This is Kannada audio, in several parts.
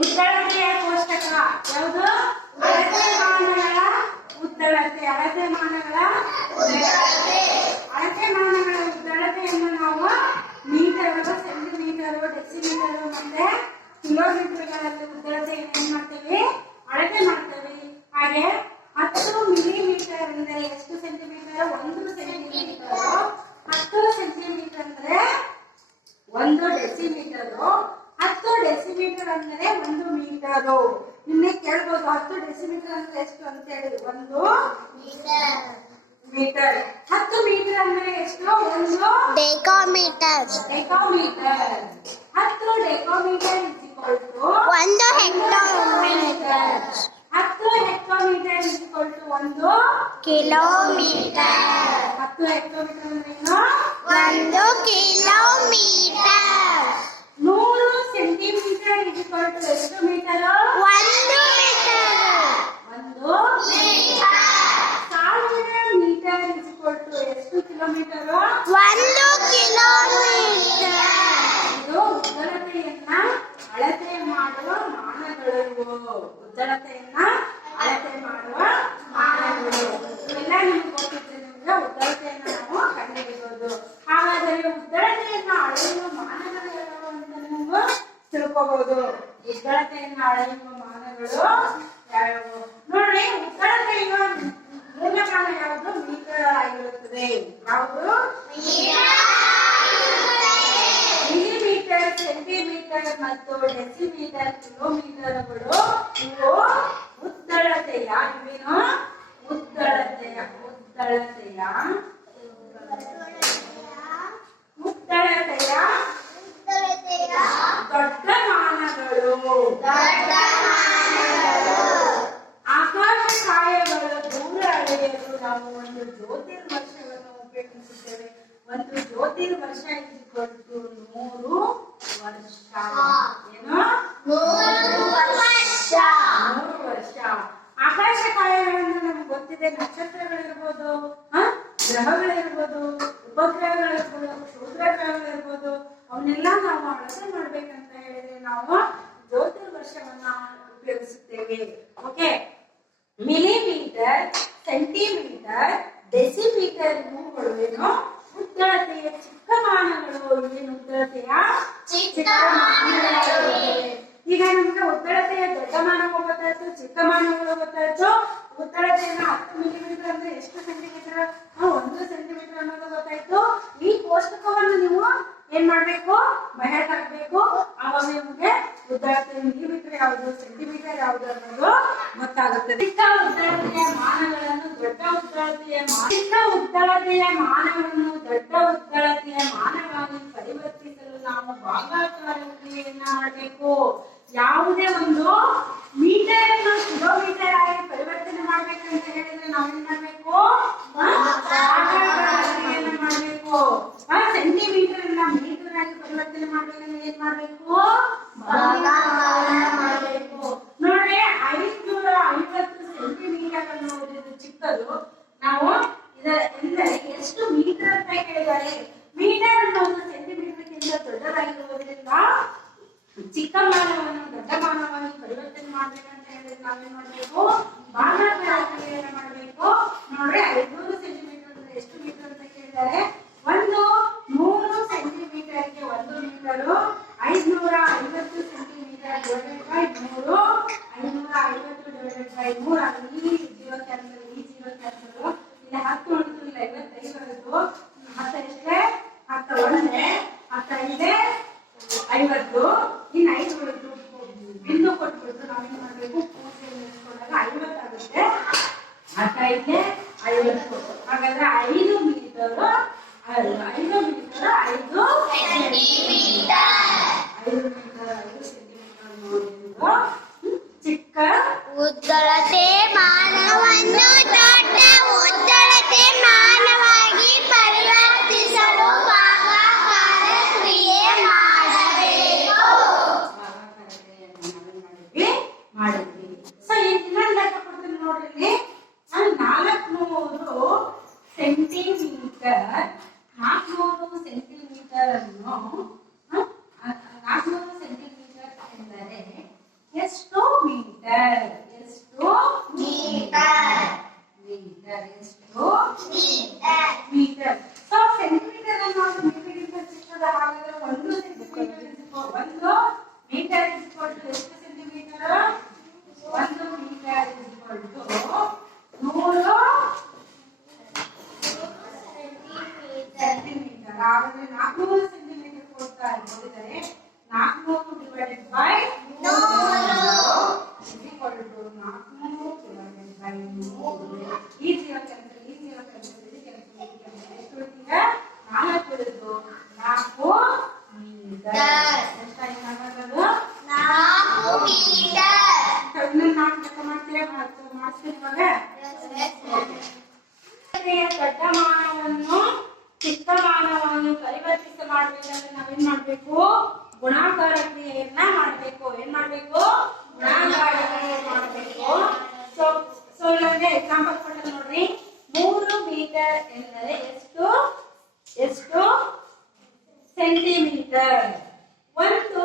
ಉದ್ದಳತೆಯ ಕೋಷ್ಟಕ ಯಾವುದು? ಅಳತೆ ಮಾನಗಳ ಉದ್ದಳತೆ. ಅಳತೆ ಮಾನಗಳ ಉದ್ದಳತೆಯನ್ನು ನಾವು ಮೀಟರ್, ಸೆಂಟಿಮೀಟರ್, ಡೆಸಿಮೀಟರ್ ಮತ್ತೆ ಕಿಲೋಮೀಟರ್ಗಳಲ್ಲಿ ಉದ್ದಳತೆ ಏನ್ ಮಾಡ್ತೇವೆ? ಅಳತೆ ಮಾಡ್ತೇವೆ. ಹಾಗೆ 10 ಮಿಲಿಮೀಟರ್ ಅಂದರೆ ಎಷ್ಟು ಸೆಂಟಿಮೀಟರ್? 1 ಸೆಂಟಿಮೀಟರ್. 10 ಸೆಂಟಿಮೀಟರ್ ಅಂದ್ರೆ 1 ಡೆಸಿಮೀಟರ್. 10 ಡೆಸಿಮೀಟರ್ ಅಂದರೆ 1 ಮೀಟರು. ನಿನ್ನೆ ಕೇಳ್ಬೋದು 10 ಡೆಸಿಮೀಟರ್ ಅಂದ್ರೆ ಎಷ್ಟು ಅಂತ ಹೇಳಿ. 1 ಮೀಟರ್. 10 ಮೀಟರ್ ಅಂದ್ರೆ ಎಷ್ಟು? 1 decametre. 10 decametre is equal to 1 hectometre. 10 hectometre is equal to 1 kilometre. 10 hectometre ಅಂದ್ರೆ ಏನು? 1 kilometre. 100 centimetre is equal to ಎಷ್ಟು metre? 1 metre. 1 metre. 1000 metre is equal to ಎಷ್ಟು ಕಿಲೋಮೀಟರ್? 1 ಕಿಲೋಮೀಟರ್. ಇದು ಉದ್ದಳತೆಯನ್ನ ಅಳತೆ ಮಾಡುವ ಮಾನಗಳು. ಉದ್ದಳತೆಯನ್ನ ಅಳತೆ ಮಾಡುವ ಮಾನಗಳು ಇವೆಲ್ಲ ನಿಮ್ಗೆ ಗೊತ್ತಿದ್ದರಿಂದ ಉದ್ದಳತೆಯನ್ನ ನಾವು ಕಂಡುಹಿಡಿಯಬಹುದು. ಹಾಗಾದರೆ ಉದ್ದಳತೆಯನ್ನ ಅಳೆಯುವ ಮಾನಗಳು ಯಾವುವು ಅಂತ ನೀವು ತಿಳ್ಕೋಬಹುದು. ಉದ್ದಳತೆಯನ್ನ ಅಳೆಯುವ ಮಾನಗಳು ಯಾವ್ಯಾವು ನೋಡ್ರಿ. ಉದ್ದಳತೆಯ ಮೂಲಮಾನ ಯಾವುದು? ಮೀಟರ್ ಆಗಿರುತ್ತದೆ. ಯಾವುದು? ಮಿಲಿಮೀಟರ್, ಸೆಂಟಿಮೀಟರ್ ಮತ್ತು ಡೆಸಿಮೀಟರ್, ಕಿಲೋಮೀಟರ್ಗಳು ಇವು ಉದ್ದಳತೆಯ ಇವೇನು? ಉದ್ದಳತೆಯ ದೊಡ್ಡ ಮಾನಗಳು. ಆಕಾಶಕಾಯಗಳು ದೂರ ಅಳೆಯಲು ನಾವು ಒಂದು ಜ್ಯೋತಿರ್ವರ್ಷವನ್ನು ಉಪಯೋಗಿಸುತ್ತೇವೆ. ಒಂದು ಜ್ಯೋತಿರ್ವರ್ಷ ಇದ್ದುಕೊಂಡು 100 ವರ್ಷ. ಏನು? 100 ವರ್ಷ. 100 ವರ್ಷ. ಆಕಾಶಕಾಯಗಳನ್ನು ನಮ್ಗೆ ಗೊತ್ತಿದೆ. ನಕ್ಷತ್ರಗಳಿರ್ಬೋದು, ಗ್ರಹಗಳಿರ್ಬೋದು, ಉಪಗ್ರಹಗಳಿರ್ಬೋದು, ಕ್ಷುದ್ರಗ್ರಹಗಳಿರ್ಬೋದು. ಅವನ್ನೆಲ್ಲ ನಾವು ಅಳತೆ ಮಾಡ್ಬೇಕಂತ ಹೇಳಿದ್ರೆ ನಾವು ಜ್ಯೋತಿರ್ವರ್ಷವನ್ನ ಉಪಯೋಗಿಸುತ್ತೇವೆ. ಓಕೆ. ಮಿಲಿಮೀಟರ್, ಸೆಂಟಿಮೀಟರ್, ಡೆಸಿಮೀಟರ್ ಇವುಗಳು ಏನು? ಉದ್ದಳತೆಯ ಚಿಕ್ಕ ಮಾನಗಳು. ಏನು ಉದ್ದಳತೆಯ ಚಿಕ್ಕ ಮಾನಗಳು? ಈಗ ನಮ್ಗೆ ಉದ್ದಳತೆಯ ದೊಡ್ಡ ಮಾನಗಳು ಗೊತ್ತಾಯ್ತು, ಚಿಕ್ಕ ಮಾನಗಳು ಗೊತ್ತಾಯ್ತು. ಉದ್ದಳತೆಯನ್ನ 10 ಮಿಲಿಮೀಟರ್ ಅಂದ್ರೆ ಎಷ್ಟು ಸೆಂಟಿಮೀಟರ್? 1 ಸೆಂಟಿಮೀಟರ್ ಅನ್ನೋದು ಗೊತ್ತಾಯ್ತು. ಈ ಕೋಷ್ಟಕವನ್ನು ನೀವು ಏನ್ ಮಾಡ್ಬೇಕು? ಬಯಟ್ ಹಾಕ್ಬೇಕು. ಆವಾಗ ನಿಮ್ಗೆ ಉದ್ದಳತೆ ಮಿಲಿಮೀಟರ್ ಯಾವುದು, ಸೆಂಟಿಮೀಟರ್ ಯಾವುದು ಅನ್ನೋದು ಗೊತ್ತಾಗುತ್ತದೆ. ಚಿಕ್ಕ ಉದ್ದಳತೆಯ ಮಾನಗಳನ್ನು ದೊಡ್ಡ ಉದ್ದಳತೆಯ ಮಾನವನ್ನು ದೊಡ್ಡ ಉದ್ದಳತೆಯ ಮಾನವಾಗಿ ಪರಿವರ್ತಿಸಲು ನಾವು ಭಾಗಾಕಾರ ಕ್ರಿಯೆಯನ್ನ ಮಾಡಬೇಕು. ಯಾವುದೇ ಒಂದು ಮೀಟರ್ ಅನ್ನು ಕಿಲೋಮೀಟರ್ ಆಗಿ ಪರಿವರ್ತನೆ ಮಾಡ್ಬೇಕಂತ ಹೇಳಿದ್ರೆ ನಾವೇನ್ ಮಾಡ್ಬೇಕು? ಭಾಗಾಕಾರ ಕ್ರಿಯೆಯನ್ನ ಮಾಡ್ಬೇಕು. ಸೆಂಟಿಮೀಟರ್ ಅನ್ನ ಮೀಟರ್ ಆಗಿ ಪರಿವರ್ತನೆ ಮಾಡ್ಬೇಕಂದ್ರೆ ಏನ್ ಮಾಡ್ಬೇಕು? ಭಾಗಾಕಾರ ಮಾಡಬೇಕು. ನೋಡ್ರಿ 550 ಸೆಂಟಿಮೀಟರ್ ಅನ್ನೋದು ಚಿಕ್ಕದು. ನಾವು ಎಂದರೆ ಎಷ್ಟು ಮೀಟರ್ ಅಂತ ಕೇಳಿದ್ದಾರೆ. ಮೀಟರ್ ಅನ್ನೋದು ಸೆಂಟಿಮೀಟರ್ಗಿಂತ ದೊಡ್ಡದಾಗಿರುವುದರಿಂದ ಚಿಕ್ಕ ಮಾನವನ್ನು ದೊಡ್ಡ ಮಾನವಾಗಿ ಪರಿವರ್ತನೆ ಮಾಡ್ಬೇಕಂತ ಹೇಳಿದ್ರೆ ನಾವೇನ್ ಮಾಡ್ಬೇಕು? ಭಾಗಾಕಾರ ಕ್ರಿಯೆಯನ್ನು ಮಾಡ್ಬೇಕು. ನೋಡ್ರಿ 500 ಸೆಂಟಿಮೀಟರ್ ಅಂದ್ರೆ ಎಷ್ಟು ಮೀಟರ್ ಅಂತ ಕೇಳಿದ್ದಾರೆ. 100 ಸೆಂಟಿಮೀಟರ್ಗೆ 1 metre. 550 centimetre divided by 100. 550 divided by 100. ಈ ಜೀರೋ ಕ್ಯಾನ್ಸಲ್, ಈ ಜೀರೋ ಕ್ಯಾನ್ಸಲ್. ಇಲ್ಲಿ 10 ಉಳಿತು, ಇಲ್ಲ 55 ಉಳಿತು. 10 ಎಷ್ಟೇ? 10 ಒಂದೇ, 10 50. ಇನ್ನು 5 ಉಳಿತು. ಬಿಂದು ಕೊಟ್ಬಿಟ್ಟು ನಾವೇನ್ ಮಾಡ್ಬೇಕು? ಪೂರ್ತಿ ನಿಲ್ಸ್ಕೊಂಡಾಗ 50 ಆಗುತ್ತೆ. 10 50. ಹಾಗಾದ್ರೆ 5 ಮೀಟರ್ 5 ಸೆಂಟಿಮೀಟರ್ 5 ಸೆಂಟಿಮೀಟರ್ ಚಿಕ್ಕ ಉದ್ದಳತೆ ಮಾನ. ಇನ್ನೊಂದು 4 ಲೆಕ್ಕ ಮಾಡ್ತೀರಾ? ಮಾಡ್ತೀನಿ ಇವಾಗ. ದೊಡ್ಡ ಮಾನವನ್ನು ಚಿಕ್ಕ ಮಾನವನ್ನು ಪರಿವರ್ತಿಸ ಮಾಡಬೇಕಂದ್ರೆ ನಾವೇನ್ ಮಾಡ್ಬೇಕು? ಗುಣಾಕಾರ ಕ್ರಿಯೆಯನ್ನ ಮಾಡ್ಬೇಕು. ಏನ್ ಮಾಡ್ಬೇಕು? ಗುಣಾಕಾರ ಕ್ರಿಯೆ ಮಾಡ್ಬೇಕು. ಸೊ ಇಲ್ಲೊಂದು ಎಕ್ಸಾಂಪಲ್ ಕೊಟ್ಟರೆ ನೋಡ್ರಿ. 3 ಮೀಟರ್ ಎಂದರೆ ಎಷ್ಟು ಸೆಂಟಿಮೀಟರ್? ಒಂದು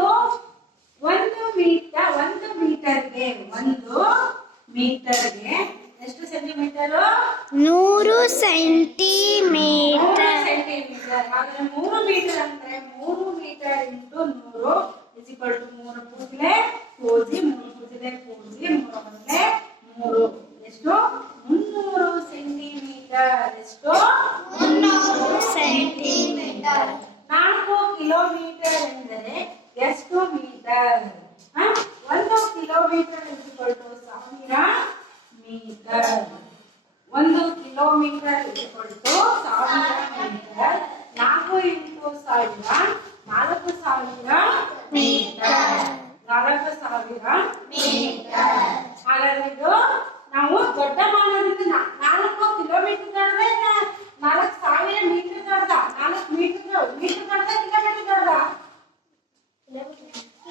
ಮೀಟರ್ಗೆ ಎಷ್ಟು ಸೆಂಟಿಮೀಟರ್? 100 ಸೆಂಟಿಮೀಟರ್. ಹಾಗಾದ್ರೆ 3 ಮೀಟರ್ ಅಂದ್ರೆ 3 ಮೀಟರ್ ಇಂಟು 100 ಇಕ್ವಲ್ ಟು 3 ಕೂದಲೆ ಕೋಜಿ 3 ಕೂದಲೆ ಕೋಜಿ 3 ಒಂದಲೆ 3 ಎಷ್ಟು? 300 ಸೆಂಟಿಮೀಟರ್. ಎಷ್ಟು? 300 ಸೆಂಟಿಮೀಟರ್. 4 ಕಿಲೋಮೀಟರ್ ಎಂದರೆ ಎಷ್ಟು metre? 1 kilometre equal to 1000 metre. 1 kilometre equal to 1000 metre. 4 into 1000 4000 metre. 4000 metre. ಹಾಗಾದ್ರೆ ಇದು ನಾವು ದೊಡ್ಡ ಮಾನದಿಂದ 4 ಕಿಲೋಮೀಟರ್ ದೊಡ್ಡದ, 4000 ಮೀಟರ್ ದೊಡ್ಡದ? 4 ಮೀಟರ್ ದೊಡ್ಡದ, ಕಿಲೋಮೀಟರ್ ದೊಡ್ಡದ?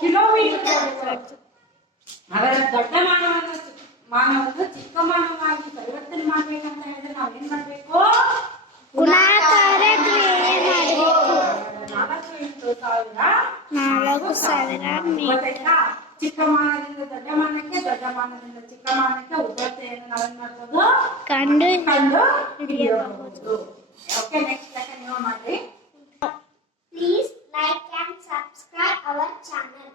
ಕಿಲೋಮೀಟರ್ ದೊಡ್ಡದ. ಹಾಗಾದ್ರೆ ದೊಡ್ಡ ಮಾನವನ್ನು ಚಿಕ್ಕ ಮಾನವಾಗಿ ಪರಿವರ್ತನೆ ಮಾಡ್ಬೇಕಂತ ಹೇಳಿದ್ರೆ ನಾವೇನ್ ಮಾಡ್ಬೇಕು? ಗುಣಾಕಾರ ಕ್ರಿಯೆ ಮಾಡಬೇಕು. 4 ಇಂಟು 1000 4000 ಮೀಟರ್. ಗೊತ್ತಾಯ್ತಾ? ಚಿಕ್ಕ ಮಾನದಿಂದ ದೊಡ್ಡ ಮಾನಕ್ಕೆ, ದೊಡ್ಡ ಮಾನದಿಂದ ಚಿಕ್ಕ ಮಾನಕ್ಕೆ ಉದ್ದತೆಯನ್ನು ನಾವೇನ್ ಮಾಡ್ಬೋದು? ಕಂಡು ಹಿಡಿಯಬಹುದು. ಓಕೆ, ನೆಕ್ಸ್ಟ್ ಲೆಕ್ಕ ನೀವು ಮಾಡಿ. Please like and subscribe our channel.